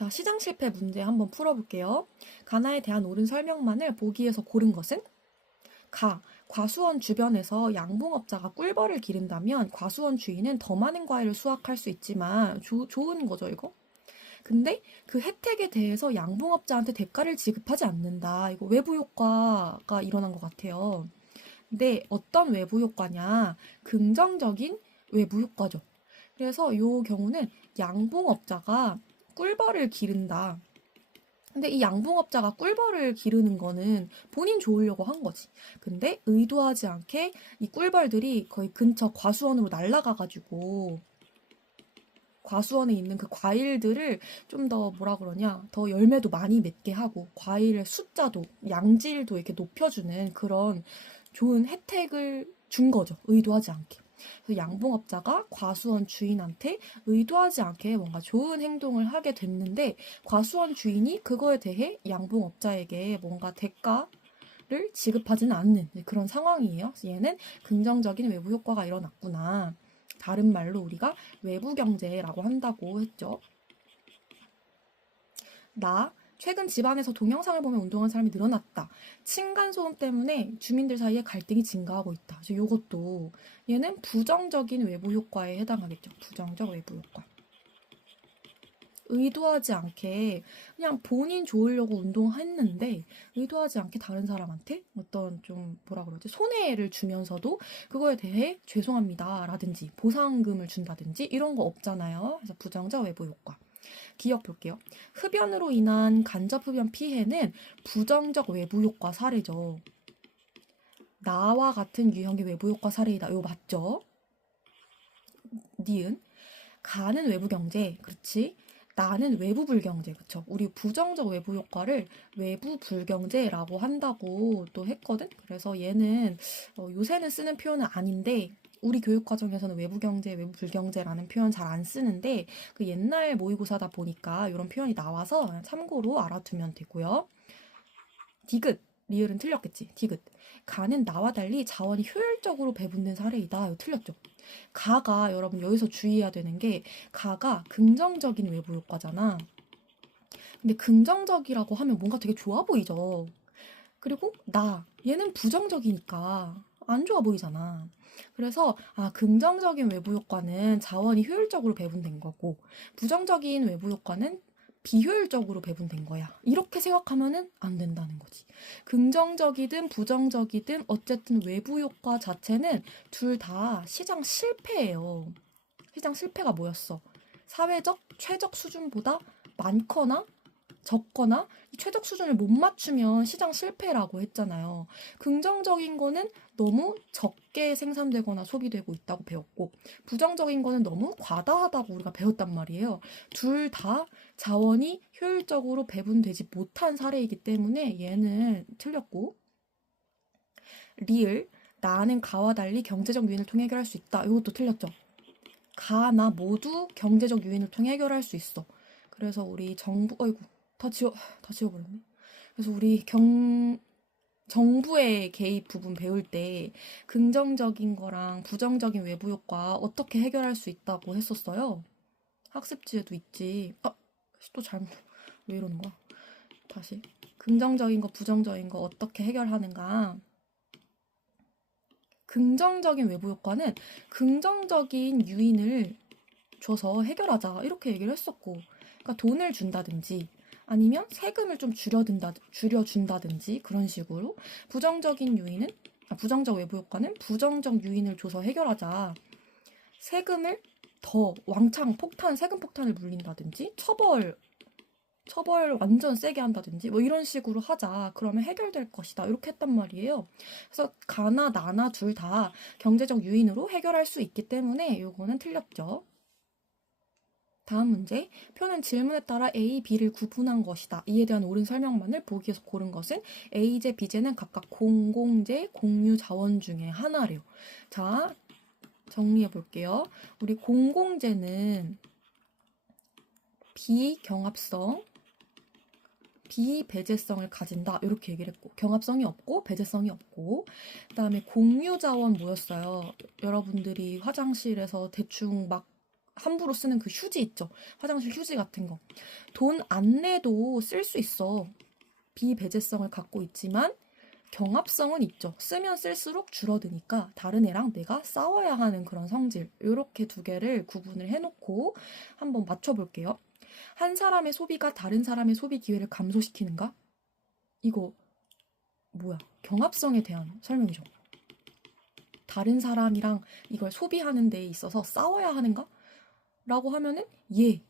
자, 시장 실패 문제 한번 풀어볼게요. 가나에 대한 옳은 설명만을 보기에서 고른 것은? 과수원 주변에서 양봉업자가 꿀벌을 기른다면 과수원 주인은 더 많은 과일을 수확할 수 있지만 좋은 거죠, 이거? 근데 그 혜택에 대해서 양봉업자한테 대가를 지급하지 않는다. 이거 외부 효과가 일어난 것 같아요. 근데 어떤 외부 효과냐? 긍정적인 외부 효과죠. 그래서 이 경우는 양봉업자가 꿀벌을 기른다. 근데 이 양봉업자가 꿀벌을 기르는 거는 본인 좋으려고 한 거지. 근데 의도하지 않게 이 꿀벌들이 거의 근처 과수원으로 날아가가지고 과수원에 있는 그 과일들을 좀 더 뭐라 그러냐, 더 열매도 많이 맺게 하고 과일의 숫자도 양질도 이렇게 높여주는 그런 좋은 혜택을 준 거죠. 의도하지 않게. 그래서 양봉업자가 과수원 주인한테 의도하지 않게 뭔가 좋은 행동을 하게 됐는데 과수원 주인이 그거에 대해 양봉업자에게 뭔가 대가를 지급하지는 않는 그런 상황이에요. 얘는 긍정적인 외부 효과가 일어났구나. 다른 말로 우리가 외부 경제라고 한다고 했죠. 최근 집안에서 동영상을 보며 운동하는 사람이 늘어났다. 층간소음 때문에 주민들 사이에 갈등이 증가하고 있다. 그래서 이것도 얘는 부정적인 외부 효과에 해당하겠죠. 부정적 외부 효과. 의도하지 않게 그냥 본인 좋으려고 운동했는데 의도하지 않게 다른 사람한테 어떤 좀 뭐라 그러지? 손해를 주면서도 그거에 대해 죄송합니다 라든지 보상금을 준다든지 이런 거 없잖아요. 그래서 부정적 외부 효과. 기억 볼게요. 흡연으로 인한 간접 흡연 피해는 부정적 외부 효과 사례죠. 나와 같은 유형의 외부 효과 사례이다. 이거 맞죠? 니은. 가는 외부 경제. 그렇지? 나는 외부 불경제. 그쵸? 우리 부정적 외부 효과를 외부 불경제라고 한다고 또 했거든? 그래서 얘는 요새는 쓰는 표현은 아닌데 우리 교육 과정에서는 외부 경제, 외부 불경제라는 표현 잘 안 쓰는데 그 옛날 모의고사다 보니까 이런 표현이 나와서 참고로 알아두면 되고요. 디귿, 리을은 틀렸겠지. 디귿. 가는 나와 달리 자원이 효율적으로 배분된 사례이다. 이거 틀렸죠. 가가 여러분 여기서 주의해야 되는 게 가가 긍정적인 외부 효과잖아. 근데 긍정적이라고 하면 뭔가 되게 좋아 보이죠. 그리고 얘는 부정적이니까 안 좋아 보이잖아. 그래서 긍정적인 외부 효과는 자원이 효율적으로 배분된 거고 부정적인 외부 효과는 비효율적으로 배분된 거야. 이렇게 생각하면은 안 된다는 거지. 긍정적이든 부정적이든 어쨌든 외부 효과 자체는 둘 다 시장 실패예요. 시장 실패가 뭐였어? 사회적 최적 수준보다 많거나 적거나 최적 수준을 못 맞추면 시장 실패라고 했잖아요. 긍정적인 거는 너무 적게 생산되거나 소비되고 있다고 배웠고 부정적인 거는 너무 과다하다고 우리가 배웠단 말이에요. 둘 다 자원이 효율적으로 배분되지 못한 사례이기 때문에 얘는 틀렸고 리을 나는 가와 달리 경제적 요인을 통해 해결할 수 있다. 이것도 틀렸죠. 가나 모두 경제적 요인을 통해 해결할 수 있어. 그래서 우리 다 지워버렸네. 그래서 우리 정부의 개입 부분 배울 때 긍정적인 거랑 부정적인 외부 효과 어떻게 해결할 수 있다고 했었어요. 학습지에도 있지. 또 잘못, 왜 이러는 거야? 다시. 긍정적인 거, 부정적인 거 어떻게 해결하는가. 긍정적인 외부 효과는 긍정적인 요인을 줘서 해결하자. 이렇게 얘기를 했었고. 그러니까 돈을 준다든지 아니면 세금을 좀 줄여준다든지 그런 식으로 부정적 외부 효과는 부정적 요인을 줘서 해결하자. 세금을 더 왕창 세금 폭탄을 물린다든지 처벌 완전 세게 한다든지 뭐 이런 식으로 하자. 그러면 해결될 것이다. 이렇게 했단 말이에요. 그래서 가나 나나 둘 다 경제적 요인으로 해결할 수 있기 때문에 이거는 틀렸죠. 다음 문제. 표는 질문에 따라 A, B를 구분한 것이다. 이에 대한 옳은 설명만을 보기에서 고른 것은 A제, B제는 각각 공공재, 공유 자원 중에 하나래요. 자, 정리해 볼게요. 우리 공공재는 비경합성, 비배제성을 가진다. 이렇게 얘기를 했고 경합성이 없고 배제성이 없고 그 다음에 공유 자원 뭐였어요? 여러분들이 화장실에서 대충 막 함부로 쓰는 그 휴지 있죠. 화장실 휴지 같은 거. 돈 안 내도 쓸 수 있어. 비배제성을 갖고 있지만 경합성은 있죠. 쓰면 쓸수록 줄어드니까 다른 애랑 내가 싸워야 하는 그런 성질. 이렇게 두 개를 구분을 해놓고 한번 맞춰볼게요. 한 사람의 소비가 다른 사람의 소비 기회를 감소시키는가? 이거 뭐야? 경합성에 대한 설명이죠. 다른 사람이랑 이걸 소비하는 데 있어서 싸워야 하는가? 라고 하면은 예.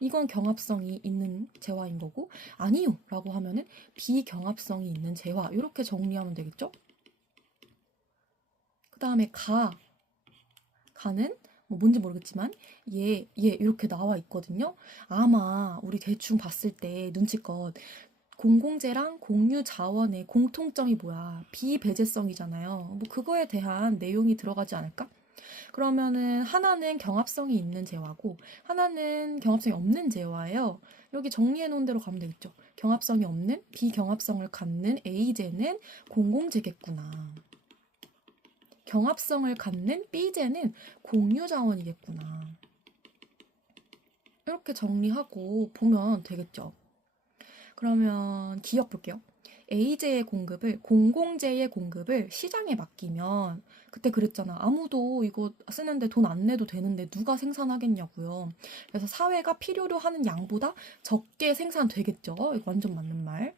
이건 경합성이 있는 재화인 거고 아니요 라고 하면은 비경합성이 있는 재화. 이렇게 정리하면 되겠죠? 그 다음에 가는 뭐 뭔지 모르겠지만 예 이렇게 나와 있거든요. 아마 우리 대충 봤을 때 눈치껏 공공재랑 공유자원의 공통점이 뭐야? 비배제성이잖아요. 뭐 그거에 대한 내용이 들어가지 않을까? 그러면은 하나는 경합성이 있는 재화고 하나는 경합성이 없는 재화예요. 여기 정리해 놓은 대로 가면 되겠죠. 경합성이 없는 비경합성을 갖는 A재는 공공재겠구나. 경합성을 갖는 B재는 공유자원이겠구나. 이렇게 정리하고 보면 되겠죠. 그러면 기억 볼게요. A재의 공급을, 공공재의 공급을 시장에 맡기면 그때 그랬잖아. 아무도 이거 쓰는데 돈 안 내도 되는데 누가 생산하겠냐고요. 그래서 사회가 필요로 하는 양보다 적게 생산되겠죠. 이거 완전 맞는 말.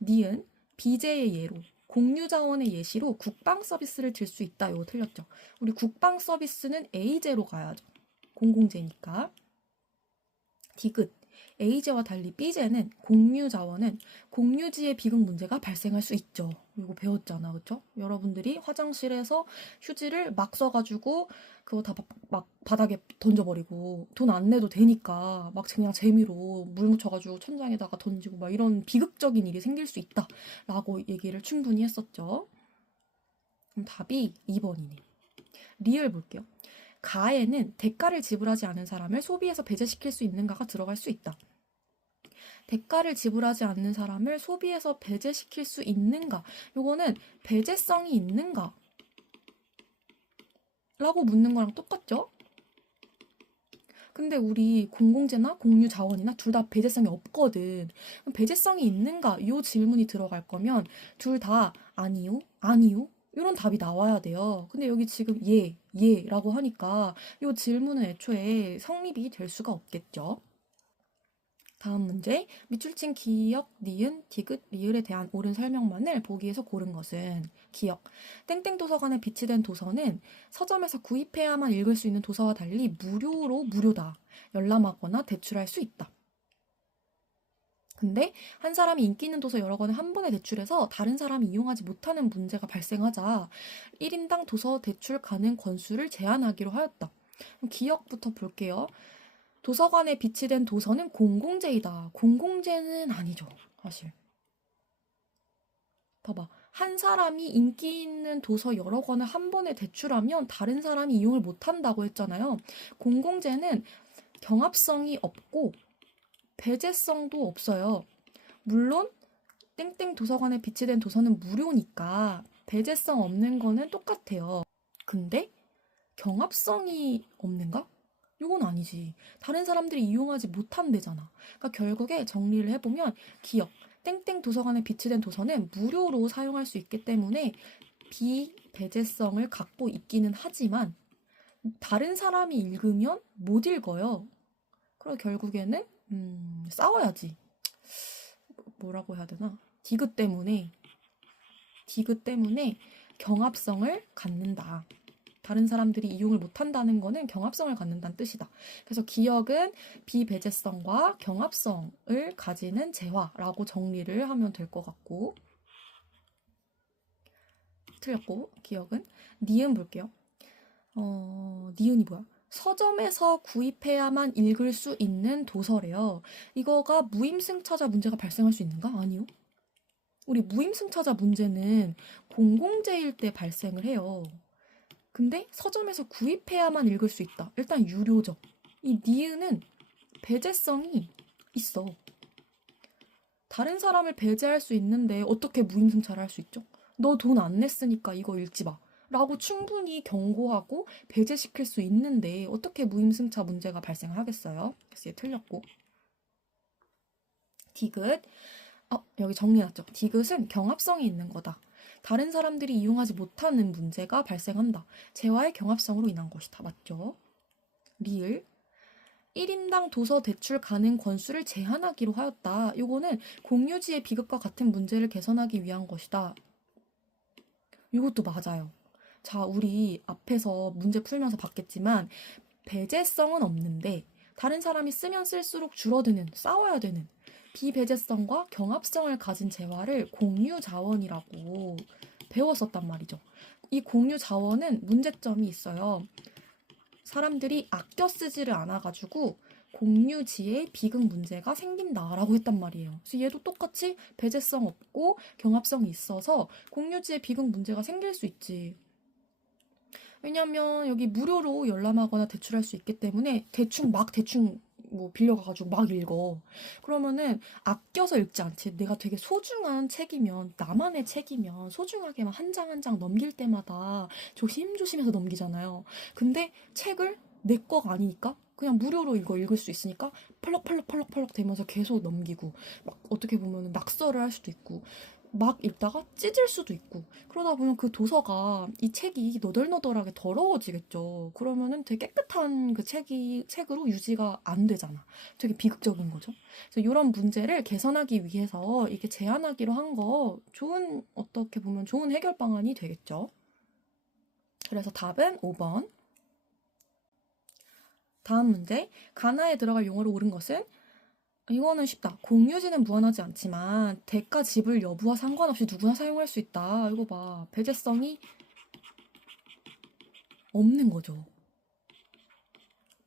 니은 B재의 예로 공유자원의 예시로 국방 서비스를 들 수 있다. 이거 틀렸죠. 우리 국방 서비스는 A재로 가야죠. 공공재니까. 디귿 A재와 달리 B재는 공유자원은 공유지의 비극 문제가 발생할 수 있죠. 이거 배웠잖아, 그쵸? 여러분들이 화장실에서 휴지를 막 써가지고 그거 다 막 바닥에 던져버리고 돈 안 내도 되니까 막 그냥 재미로 물 묻혀가지고 천장에다가 던지고 막 이런 비극적인 일이 생길 수 있다라고 얘기를 충분히 했었죠. 그럼 답이 2번이네. 리을 볼게요. 가에는 대가를 지불하지 않은 사람을 소비에서 배제시킬 수 있는가가 들어갈 수 있다. 대가를 지불하지 않는 사람을 소비에서 배제시킬 수 있는가? 요거는 배제성이 있는가? 라고 묻는 거랑 똑같죠? 근데 우리 공공재나 공유자원이나 둘 다 배제성이 없거든. 그럼 배제성이 있는가? 이 질문이 들어갈 거면 둘 다 아니요, 아니요, 이런 답이 나와야 돼요. 근데 여기 지금 예라고 하니까 이 질문은 애초에 성립이 될 수가 없겠죠. 다음 문제. 밑줄 친 기역, 니은, 디귿, 리을에 대한 옳은 설명만을 보기에서 고른 것은 기역. 땡땡 도서관에 비치된 도서는 서점에서 구입해야만 읽을 수 있는 도서와 달리 무료다. 열람하거나 대출할 수 있다. 근데 한 사람이 인기 있는 도서 여러 권을 한 번에 대출해서 다른 사람이 이용하지 못하는 문제가 발생하자 1인당 도서 대출 가능 권수를 제한하기로 하였다. 그럼 기역부터 볼게요. 도서관에 비치된 도서는 공공재이다. 공공재는 아니죠, 사실. 봐봐. 한 사람이 인기 있는 도서 여러 권을 한 번에 대출하면 다른 사람이 이용을 못한다고 했잖아요. 공공재는 경합성이 없고 배제성도 없어요. 물론 땡땡 도서관에 비치된 도서는 무료니까 배제성 없는 거는 똑같아요. 근데 경합성이 없는가? 이건 아니지. 다른 사람들이 이용하지 못한대잖아. 그러니까 결국에 정리를 해보면 기역, 땡땡 도서관에 비치된 도서는 무료로 사용할 수 있기 때문에 비배제성을 갖고 있기는 하지만 다른 사람이 읽으면 못 읽어요. 그래서 결국에는 싸워야지. 뭐라고 해야 되나? 디귿 때문에 경합성을 갖는다. 다른 사람들이 이용을 못한다는 거는 경합성을 갖는다는 뜻이다. 그래서 기역은 비배제성과 경합성을 가지는 재화라고 정리를 하면 될 것 같고, 틀렸고 기역은 니은 볼게요. 니은이 뭐야? 서점에서 구입해야만 읽을 수 있는 도서래요. 이거가 무임승차자 문제가 발생할 수 있는가? 아니요. 우리 무임승차자 문제는 공공재일 때 발생을 해요. 근데 서점에서 구입해야만 읽을 수 있다. 일단 유료죠. 이 니은은 배제성이 있어. 다른 사람을 배제할 수 있는데 어떻게 무임승차를 할 수 있죠? 너 돈 안 냈으니까 이거 읽지 마. 라고 충분히 경고하고 배제시킬 수 있는데 어떻게 무임승차 문제가 발생하겠어요? 그래서 얘 틀렸고. 디귿. 여기 정리해놨죠. 디귿은 경합성이 있는 거다. 다른 사람들이 이용하지 못하는 문제가 발생한다. 재화의 경합성으로 인한 것이다. 맞죠? 리을. 1인당 도서 대출 가능 권수를 제한하기로 하였다. 요거는 공유지의 비극과 같은 문제를 개선하기 위한 것이다. 이것도 맞아요. 자, 우리 앞에서 문제 풀면서 봤겠지만 배제성은 없는데 다른 사람이 쓰면 쓸수록 줄어드는, 싸워야 되는 비배제성과 경합성을 가진 재화를 공유 자원이라고 배웠었단 말이죠. 이 공유 자원은 문제점이 있어요. 사람들이 아껴 쓰지를 않아가지고 공유지에 비극 문제가 생긴다라고 했단 말이에요. 그래서 얘도 똑같이 배제성 없고 경합성이 있어서 공유지에 비극 문제가 생길 수 있지. 왜냐면 여기 무료로 열람하거나 대출할 수 있기 때문에 대충 뭐 빌려가가지고 막 읽어. 그러면은 아껴서 읽지 않지. 내가 되게 소중한 책이면, 나만의 책이면 소중하게 막 한 장 한 장 넘길 때마다 조심조심해서 넘기잖아요. 근데 책을 내 거가 아니니까 그냥 무료로 이거 읽을 수 있으니까 펄럭펄럭 되면서 계속 넘기고 막 어떻게 보면 낙서를 할 수도 있고 막 읽다가 찢을 수도 있고 그러다 보면 그 도서가 이 책이 너덜너덜하게 더러워지겠죠. 그러면은 되게 깨끗한 그 책으로 유지가 안 되잖아. 되게 비극적인 거죠. 그래서 이런 문제를 개선하기 위해서 이게 제안하기로 한 거 어떻게 보면 좋은 해결 방안이 되겠죠. 그래서 답은 5번. 다음 문제. 가나에 들어갈 용어로 옳은 것은 이거는 쉽다. 공유지는 무한하지 않지만 대가 지불 여부와 상관없이 누구나 사용할 수 있다. 이거 봐. 배제성이 없는 거죠.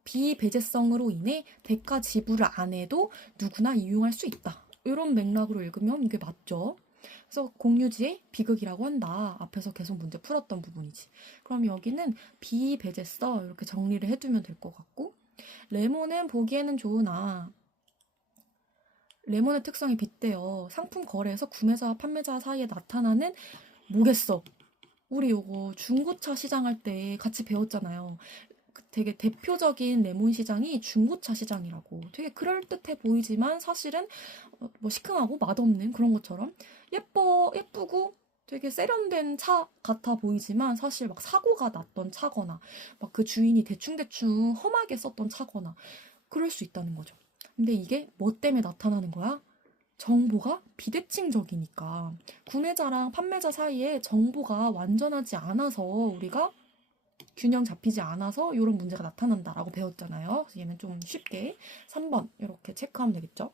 비배제성으로 인해 대가 지불을 안 해도 누구나 이용할 수 있다. 이런 맥락으로 읽으면 이게 맞죠. 그래서 공유지의 비극이라고 한다. 앞에서 계속 문제 풀었던 부분이지. 그럼 여기는 비배제성 이렇게 정리를 해두면 될 것 같고 레몬은 보기에는 좋으나 레몬의 특성이 빗대어 상품 거래에서 구매자와 판매자 사이에 나타나는 뭐겠어? 우리 요거 중고차 시장할 때 같이 배웠잖아요. 되게 대표적인 레몬 시장이 중고차 시장이라고. 되게 그럴듯해 보이지만 사실은 뭐 시큼하고 맛없는 그런 것처럼 예쁘고 되게 세련된 차 같아 보이지만 사실 막 사고가 났던 차거나 막 그 주인이 대충대충 험하게 썼던 차거나 그럴 수 있다는 거죠. 근데 이게 뭐 때문에 나타나는 거야? 정보가 비대칭적이니까 구매자랑 판매자 사이에 정보가 완전하지 않아서 우리가 균형 잡히지 않아서 이런 문제가 나타난다라고 배웠잖아요. 그래서 얘는 좀 쉽게 3번 이렇게 체크하면 되겠죠.